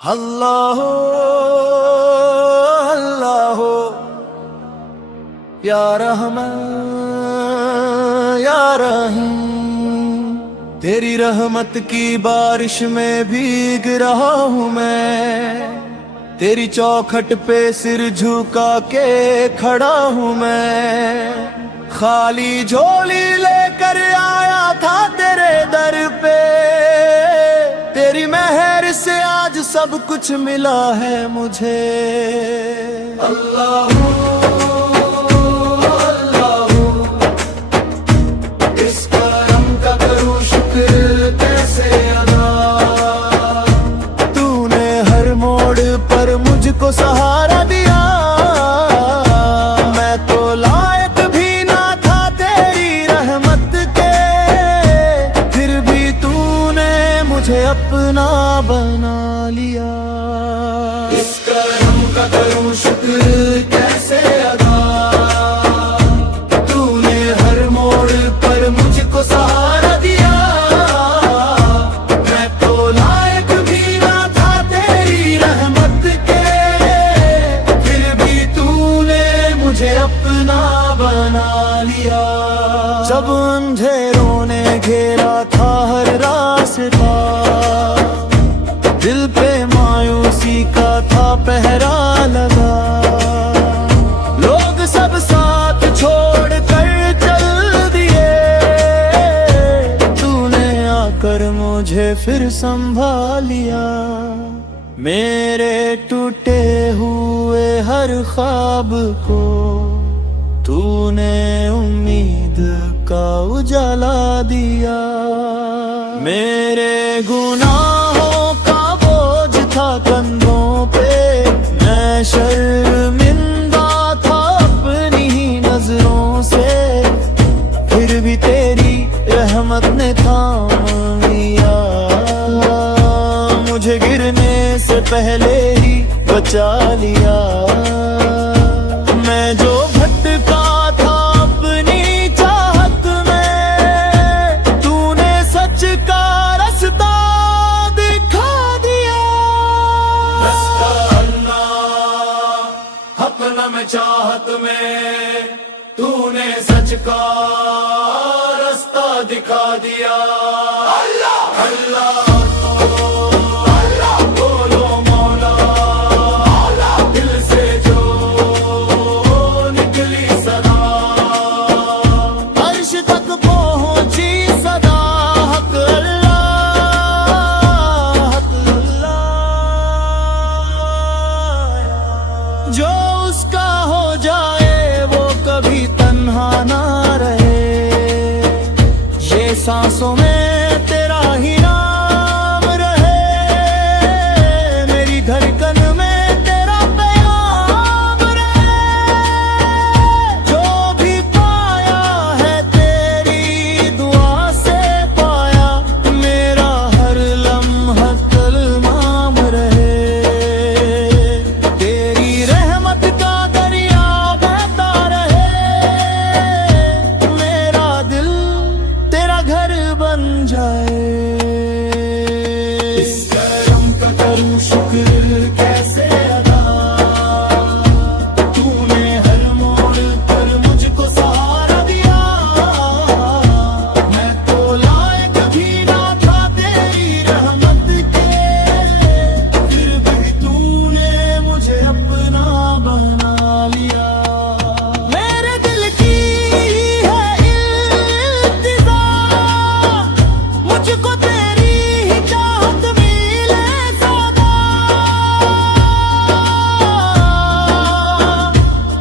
अल्लाह अल्लाह या रहमान या रहीम, तेरी रहमत की बारिश में भीग रहा हूँ मैं, तेरी चौखट पे सिर झुका के खड़ा हूँ मैं। खाली झोली लेकर आया था तेरे दर पे, तेरी मेहर से आज सब कुछ मिला है मुझे। अल्लाह अल्लाह, इस करम का करूं शुक्र कैसे अदा। तूने हर मोड़ पर मुझको सहारा दिया, मैं तो लायक भी ना था तेरी रहमत के, फिर भी तूने मुझे अपना बना लिया। इस करम का करूं शुक्र कैसे अदा, तूने हर मोड़ पर मुझको सहारा दिया, मैं तो लायक भी ना था तेरी रहमत के, फिर भी तूने मुझे अपना बना लिया। जब अंधेरों ने घेरा था हर रास्ता, दिल पे मायूसी का था पहरा लगा, लोग सब साथ छोड़ कर चल दिए, तूने आकर मुझे फिर संभालिया। मेरे टूटे हुए हर ख्वाब को तूने उम्मीद का उजाला दिया। मेरे गुनाहों का बोझ था कंधों पे, मैं शर्मिंदा था अपनी ही नजरों से, फिर भी तेरी रहमत ने थाम लिया, मुझे गिरने से पहले ही बचा लिया। मैं जो भटका था अपनी चाहत में, तूने सच का रास्ता दिखा दिया। रास्ता अल्लाह अपना मैं चाहत में, तूने सच का रास्ता दिखा दिया। अल्लाह अल्लाह जो उसका हो जाए वो कभी तन्हा ना रहे, ये सांसों में तेरा ही नाम रहे, मेरी धड़कन में तेरा पैगाम रहे। जो भी पाया है तेरी दुआ से पाया, मेरा हर लम्हा तमाम रहे। इस करम का करूं शुक्र कैसे अदा, तूने हर मोड़ पर मुझको सहारा दिया, मैं तो लायक भी ना था तेरी रहमत के, फिर भी तूने मुझे अपना बना लिया। मेरे दिल की है इल्तिजा, मुझको तेरी ही चाहत मिले सदा,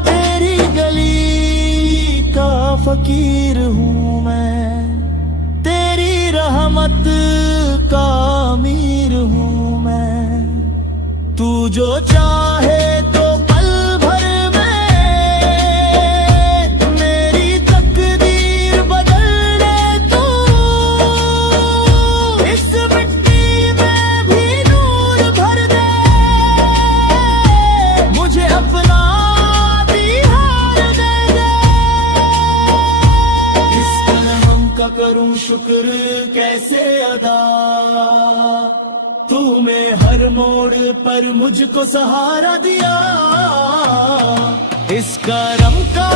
तेरी गली का फकीर हूँ मैं, तेरी रहमत का अमीर हूँ मैं। तू जो चाहे तो पल भर में मेरी तकदीर बदल दे तू, इस मिट्टी में भी नूर भर दे, मुझे अपना दिहार दे दे। इस करम का करूं शुक्र कैसे अदा, तू में हर हर मोड़ पर मुझको सहारा दिया। इस करम का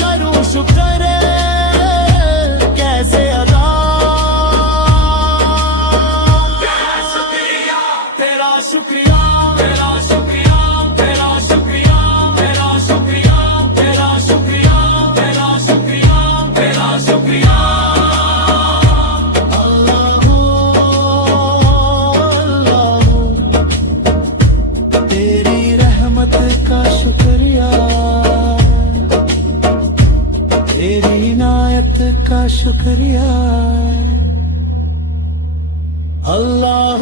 करूं शुक्र कैसे अदा। तेरा शुक्रिया, तेरा शुक्रिया, तेरा शुक्रिया, तेरा शुक्रिया, तेरा शुक्रिया, तेरा शुक्रिया, तेरा शुक्रिया। तेरी रहमत का शुक्रिया, तेरी इनायत का शुक्रिया। अल्लाह